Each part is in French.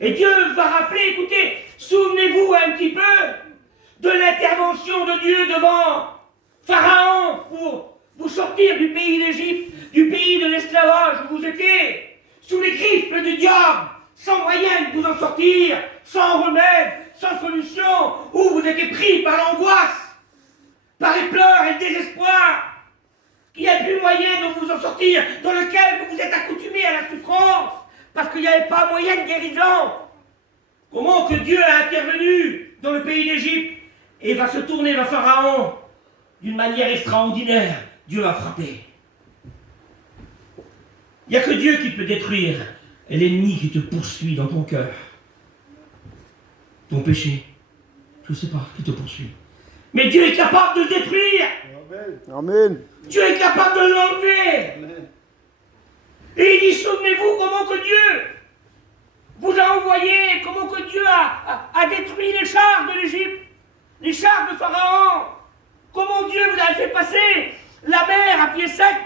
Et Dieu va rappeler, écoutez, souvenez-vous un petit peu de l'intervention de Dieu devant Pharaon pour vous sortir du pays d'Égypte, du pays de l'esclavage où vous étiez, sous les griffes du diable, sans moyen de vous en sortir, sans remède, sans solution, où vous étiez pris par l'angoisse, par les pleurs et le désespoir. Il n'y a plus moyen de vous en sortir, dans lequel vous vous êtes accoutumé à la souffrance, parce qu'il n'y avait pas moyen de guérison. Comment que Dieu a intervenu dans le pays d'Égypte et va se tourner vers Pharaon d'une manière extraordinaire. Dieu va frapper. Il n'y a que Dieu qui peut détruire l'ennemi qui te poursuit dans ton cœur. Ton péché, je ne sais pas, qui te poursuit. Mais Dieu est capable de le détruire. Amen. Dieu est capable de l'enlever. Et il dit, souvenez-vous comment que Dieu vous a envoyé, comment que Dieu a détruit les chars de l'Égypte, les chars de Pharaon. Comment Dieu vous a fait passer la mer à pied sec,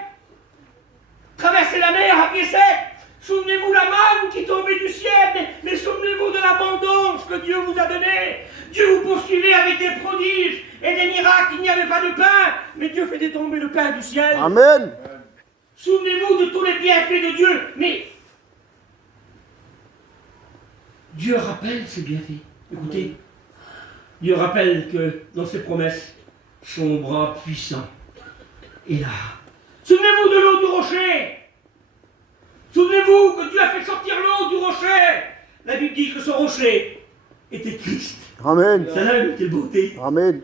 traverser la mer à pied sec. Souvenez-vous la manne qui tombait du ciel, mais souvenez-vous de l'abondance que Dieu vous a donnée. Dieu vous poursuivait avec des prodiges et des miracles. Il n'y avait pas de pain, mais Dieu faisait tomber le pain du ciel. Amen. Souvenez-vous de tous les bienfaits de Dieu, mais Dieu rappelle ses bienfaits. Écoutez, Dieu rappelle que dans ses promesses, son bras puissant est là. Souvenez-vous de l'eau du rocher. Souvenez-vous que Dieu a fait sortir l'eau du rocher. La Bible dit que ce rocher était Christ. Amen. Ça là, quelle beauté. Amen.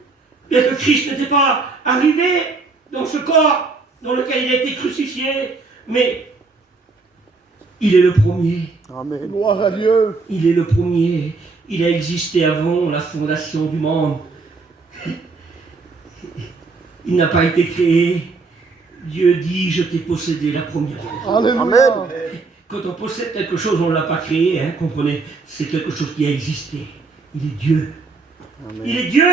Bien que Christ n'était pas arrivé dans ce corps dans lequel il a été crucifié, mais il est le premier. Amen. Gloire à Dieu. Il est le premier. Il a existé avant la fondation du monde. Il n'a pas été créé. Dieu dit, je t'ai possédé la première fois. Amen. Quand on possède quelque chose, on ne l'a pas créé, hein, comprenez. C'est quelque chose qui a existé. Il est Dieu. Amen. Il est Dieu.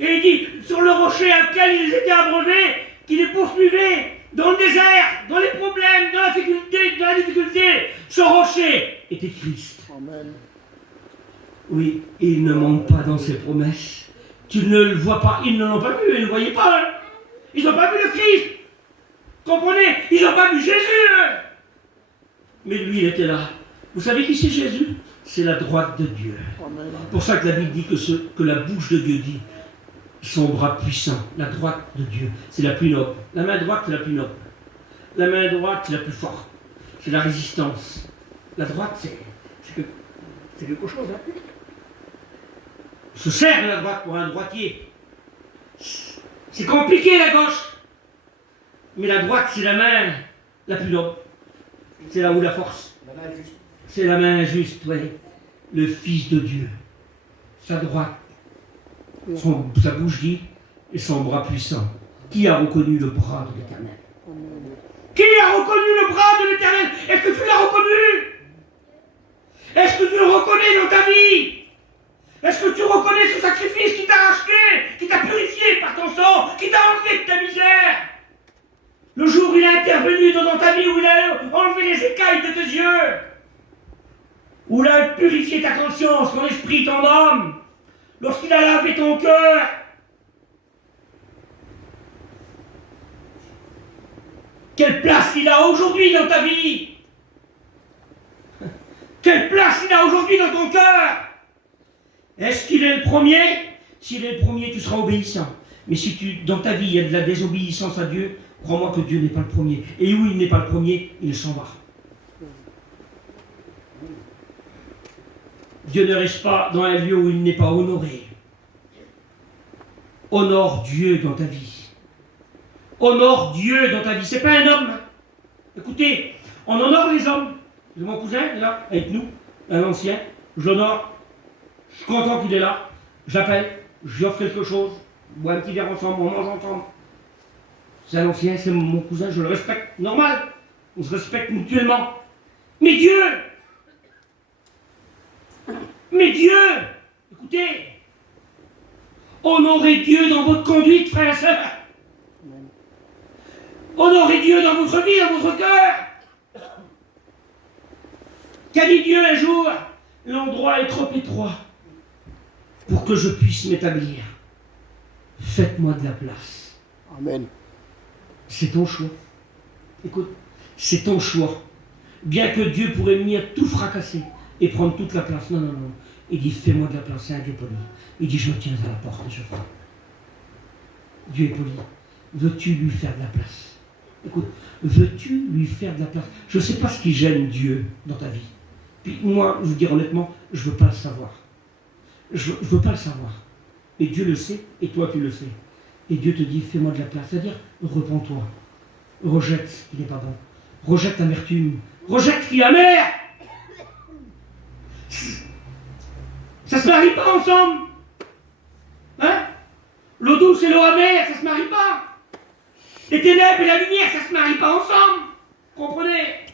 Et il dit, sur le rocher à lequel ils étaient abreuvés, qu'il les poursuivait dans le désert, dans les problèmes, dans la difficulté, ce rocher était Christ. Amen. Oui, et il ne manque pas dans ses promesses. Tu ne le vois pas, ils ne l'ont pas vu, ils ne le voyaient pas. Hein. Ils n'ont pas vu le Christ. Comprenez? Ils n'ont pas vu Jésus. Hein. Mais lui, il était là. Vous savez qui c'est Jésus? C'est la droite de Dieu. Amen. C'est pour ça que la Bible dit que la bouche de Dieu dit son bras puissant, la droite de Dieu, c'est la plus noble. La main droite, c'est la plus noble. La main droite, c'est la plus forte. C'est la résistance. La droite, c'est quelque chose. Hein. On se sert de la droite pour un droitier. C'est compliqué la gauche. Mais la droite, c'est la main la plus noble. C'est là où la force. C'est la main juste, oui. Le Fils de Dieu. Sa droite. Sa bouche dit, et son bras puissant. Qui a reconnu le bras de l'Éternel? Qui a reconnu le bras de l'Éternel? Est-ce que tu l'as reconnu? Est-ce que tu le reconnais dans ta vie? Est-ce que tu reconnais ce sacrifice qui t'a racheté, qui t'a purifié par ton sang, qui t'a enlevé de ta misère? Le jour où il a intervenu dans ta vie, où il a enlevé les écailles de tes yeux, où il a purifié ta conscience, ton esprit, ton âme, lorsqu'il a lavé ton cœur. Quelle place il a aujourd'hui dans ta vie? Quelle place il a aujourd'hui dans ton cœur? Est-ce qu'il est le premier? S'il est le premier, tu seras obéissant. Mais si dans ta vie, il y a de la désobéissance à Dieu, crois-moi que Dieu n'est pas le premier. Et où il n'est pas le premier, il s'en va. Dieu ne reste pas dans un lieu où il n'est pas honoré. Honore Dieu dans ta vie. Honore Dieu dans ta vie. C'est pas un homme. Écoutez, on honore les hommes. Mon cousin est là, avec nous, un ancien. Je l'honore. Je suis content qu'il est là. J'appelle, je lui offre quelque chose. On boit un petit verre ensemble, on mange ensemble. C'est un ancien, c'est mon cousin, je le respecte. Normal. On se respecte mutuellement. Mais Dieu, écoutez, honorez Dieu dans votre conduite, frères et sœurs. Honorez Dieu dans votre vie, dans votre cœur. Qu'a dit Dieu un jour? L'endroit est trop étroit pour que je puisse m'établir. Faites-moi de la place. Amen. C'est ton choix. Écoute, c'est ton choix. Bien que Dieu pourrait venir tout fracasser et prendre toute la place. Non, non, non. Il dit, fais-moi de la place. C'est un Dieu poli. Il dit, je me tiens à la porte et je frappe. Dieu est poli. Veux-tu lui faire de la place? Écoute, veux-tu lui faire de la place? Je ne sais pas ce qui gêne Dieu dans ta vie. Puis moi, je vous dis honnêtement, je ne veux pas le savoir. Je ne veux pas le savoir. Et Dieu le sait, et toi tu le sais. Et Dieu te dit, fais-moi de la place. C'est-à-dire, repens-toi. Rejette ce qui n'est pas bon. Rejette l'amertume. Rejette ce qui est amer. Ça ne se marie pas ensemble. Hein? L'eau douce et l'eau amère, ça ne se marie pas. Les ténèbres et la lumière, ça ne se marie pas ensemble. Comprenez?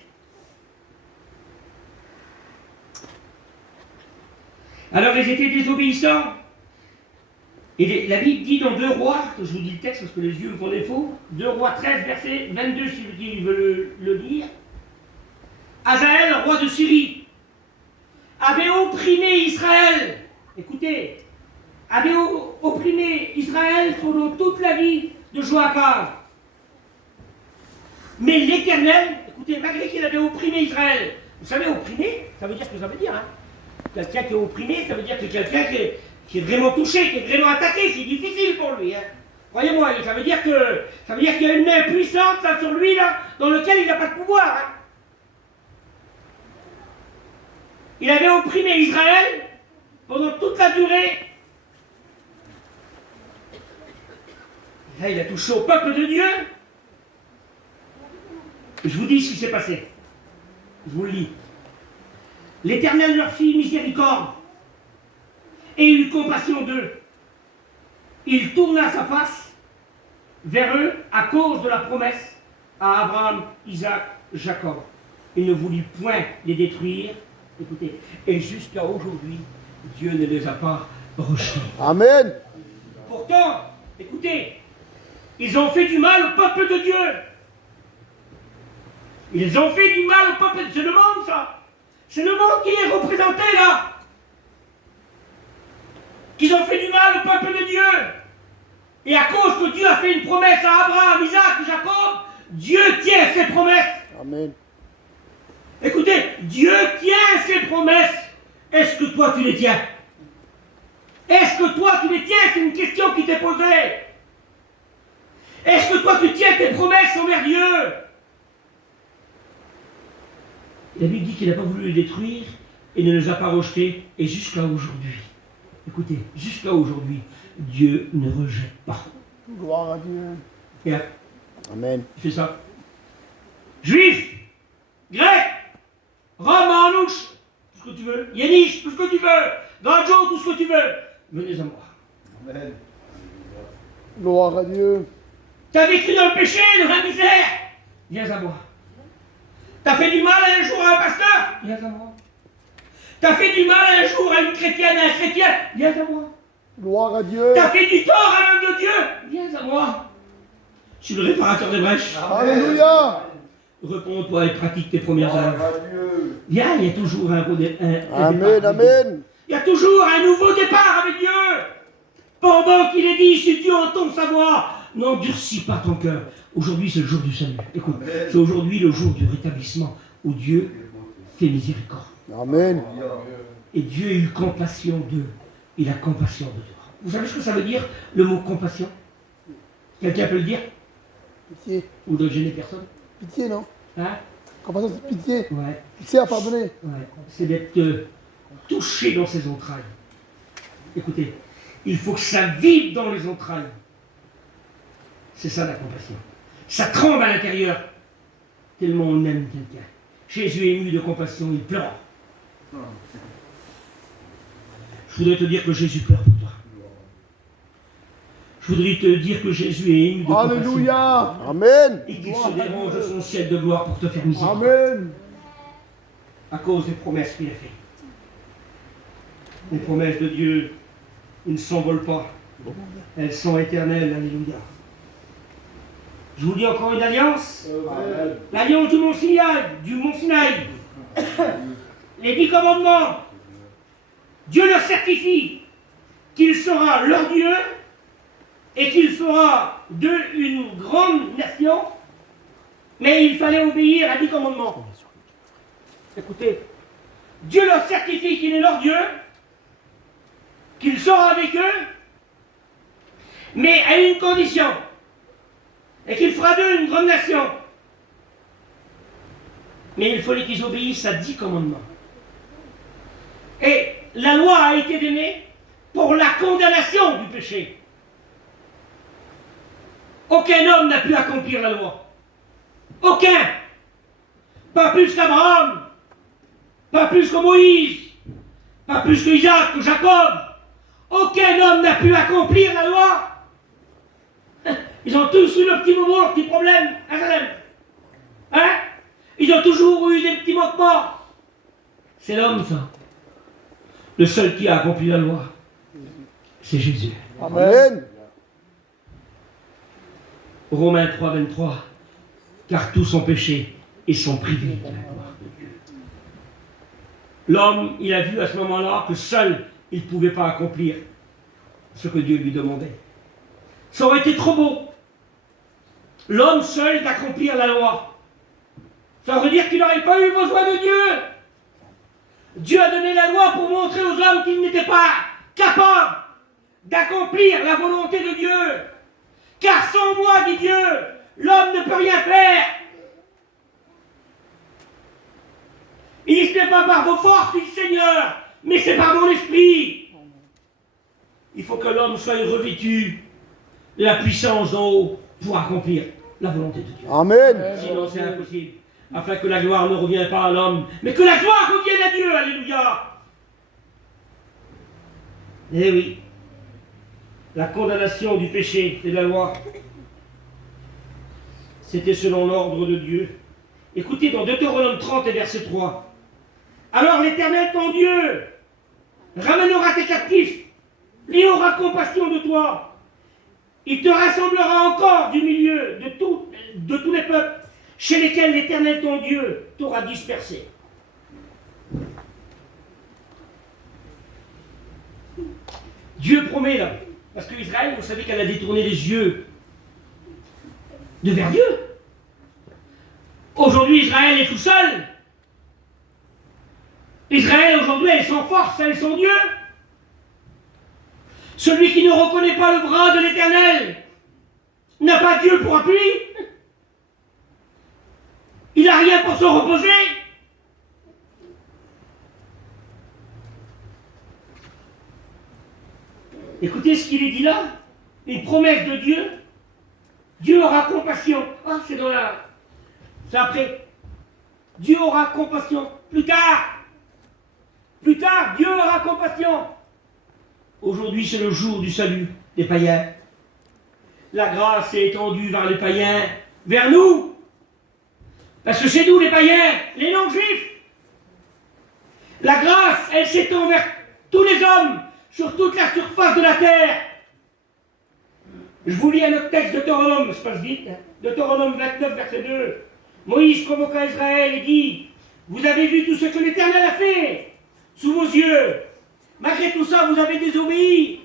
Alors ils étaient désobéissants. Et la Bible dit dans 2 Rois, je vous dis le texte parce que les yeux me font défaut, 2 Rois 13, verset 22, si il veut le lire. Hazaël, roi de Syrie, avait opprimé Israël. Écoutez, avait opprimé Israël pendant toute la vie de Joachim. Mais l'Éternel, écoutez, malgré qu'il avait opprimé Israël, vous savez, opprimer, ça veut dire ce que ça veut dire. Hein? Quelqu'un qui est opprimé, ça veut dire que quelqu'un qui est vraiment touché, qui est vraiment attaqué, c'est difficile pour lui. Hein? Croyez-moi, ça veut dire qu'il y a une main puissante là, sur lui, là, dans lequel il n'a pas de pouvoir. Hein? Il avait opprimé Israël pendant toute la durée. Là, il a touché au peuple de Dieu. Je vous dis ce qui s'est passé. Je vous le lis. L'Éternel leur fit miséricorde et eut compassion d'eux. Il tourna sa face vers eux à cause de la promesse à Abraham, Isaac, Jacob. Il ne voulut point les détruire. Écoutez, et jusqu'à aujourd'hui, Dieu ne les a pas rejetés. Amen. Pourtant, écoutez, ils ont fait du mal au peuple de Dieu. Ils ont fait du mal au peuple. C'est le monde, ça. C'est le monde qui est représenté là. Qu'ils ont fait du mal au peuple de Dieu. Et à cause que Dieu a fait une promesse à Abraham, Isaac, Jacob, Dieu tient ses promesses. Amen. Écoutez, Dieu tient ses promesses. Est-ce que toi tu les tiens? Est-ce que toi tu les tiens? C'est une question qui t'est posée. Est-ce que toi tu tiens tes promesses envers Dieu? La Bible dit qu'il n'a pas voulu les détruire et ne les a pas rejetés. Et jusqu'à aujourd'hui, écoutez, jusqu'à aujourd'hui, Dieu ne rejette pas. Gloire à Dieu. Et là, Amen. il fait ça. Juif, grec, Rome en louche, tout ce que tu veux, Yéniche, tout ce que tu veux, Ganjo, tout ce que tu veux, venez à moi. Amen. Gloire à Dieu. T'as vécu dans le péché, dans la misère, viens à moi. T'as fait du mal un jour à un pasteur, viens à moi. T'as fait du mal un jour à une chrétienne, à un chrétien, viens à moi. Gloire à Dieu. T'as fait du tort à l'homme de Dieu, viens à moi. Je suis le réparateur des brèches. Alléluia. Réponds-toi et pratique tes premières œuvres. Viens, il y a toujours un Amen, amen. Il y a toujours un nouveau départ avec Dieu. Pendant qu'il est dit, si tu entends sa voix, n'endurcis pas ton cœur. Aujourd'hui, c'est le jour du salut. Écoute, c'est aujourd'hui le jour du rétablissement où Dieu fait miséricorde. Amen. Et Dieu a eu compassion d'eux. Il a compassion de toi. Vous savez ce que ça veut dire, le mot compassion? Quelqu'un peut le dire? Pitié. Ou de gêner personne? Pitié, non? Hein? Compassion, c'est pitié. Ouais. Pitié à pardonner. Ouais. C'est d'être touché dans ses entrailles. Écoutez, il faut que ça vive dans les entrailles. C'est ça la compassion. Ça tremble à l'intérieur, tellement on aime quelqu'un. Jésus est ému de compassion, il pleure. Je voudrais te dire que Jésus pleure pour toi. Je voudrais te dire que Jésus est ému de compassion. Alléluia. Amen. Et qu'il se dérange de son ciel de gloire pour te faire miséricorde. Amen. À cause des promesses qu'il a faites. Les promesses de Dieu, ils ne s'envolent pas. Elles sont éternelles. Alléluia. Je vous dis encore une alliance. L'alliance du Mont Sinaï. Les 10 commandements. Dieu leur certifie qu'il sera leur Dieu et qu'il fera d'eux une grande nation, mais il fallait obéir à 10 commandements. Écoutez, Dieu leur certifie qu'il est leur Dieu, qu'il sera avec eux, mais à une condition, et qu'il fera d'eux une grande nation. Mais il fallait qu'ils obéissent à 10 commandements. Et la loi a été donnée pour la condamnation du péché. Aucun homme n'a pu accomplir la loi. Aucun. Pas plus qu'Abraham, pas plus que Moïse, pas plus que Isaac, que Jacob. Aucun homme n'a pu accomplir la loi. Ils ont tous eu le petit moment, le petit problème à Salem. Hein? Ils ont toujours eu des petits manquements. C'est l'homme, ça. Le seul qui a accompli la loi, c'est Jésus. Amen. Romains 3, 23. Car tous ont péché et sont privés de la gloire de Dieu. L'homme, il a vu à ce moment-là que seul, il ne pouvait pas accomplir ce que Dieu lui demandait. Ça aurait été trop beau. L'homme seul d'accomplir la loi. Ça veut dire qu'il n'aurait pas eu besoin de Dieu. Dieu a donné la loi pour montrer aux hommes qu'ils n'étaient pas capables d'accomplir la volonté de Dieu. Car sans moi, dit Dieu, l'homme ne peut rien faire. Il dit, ce n'est pas par vos forces, dit le Seigneur, mais c'est par mon esprit. Il faut que l'homme soit revêtu de la puissance d'en haut pour accomplir la volonté de Dieu. Amen. Sinon, c'est impossible. Afin que la gloire ne revienne pas à l'homme, mais que la gloire revienne à Dieu. Alléluia. Eh oui. La condamnation du péché et de la loi, c'était selon l'ordre de Dieu. Écoutez dans Deutéronome 30 et verset 3. Alors l'Éternel, ton Dieu, ramènera tes captifs et aura compassion de toi. Il te rassemblera encore du milieu de tous les peuples chez lesquels l'Éternel, ton Dieu, t'aura dispersé. Dieu promet là, parce qu'Israël, vous savez qu'elle a détourné les yeux de vers Dieu. Aujourd'hui, Israël est tout seul. Israël, aujourd'hui, elle est sans force, elle est sans Dieu. Celui qui ne reconnaît pas le bras de l'Éternel n'a pas Dieu pour appui. Il n'a rien pour se reposer. Écoutez ce qu'il est dit là, une promesse de Dieu. Dieu aura compassion. Ah, c'est dans la... C'est après. Dieu aura compassion. Plus tard, Dieu aura compassion. Aujourd'hui, c'est le jour du salut des païens. La grâce est étendue vers les païens, vers nous. Parce que c'est nous les païens, les non-juifs. La grâce, elle s'étend vers tous les hommes, sur toute la surface de la terre. Je vous lis un autre texte de Deutéronome, ça passe vite. Deutéronome 29, verset 2. Moïse convoqua Israël et dit, vous avez vu tout ce que l'Éternel a fait sous vos yeux. Malgré tout ça, vous avez désobéi.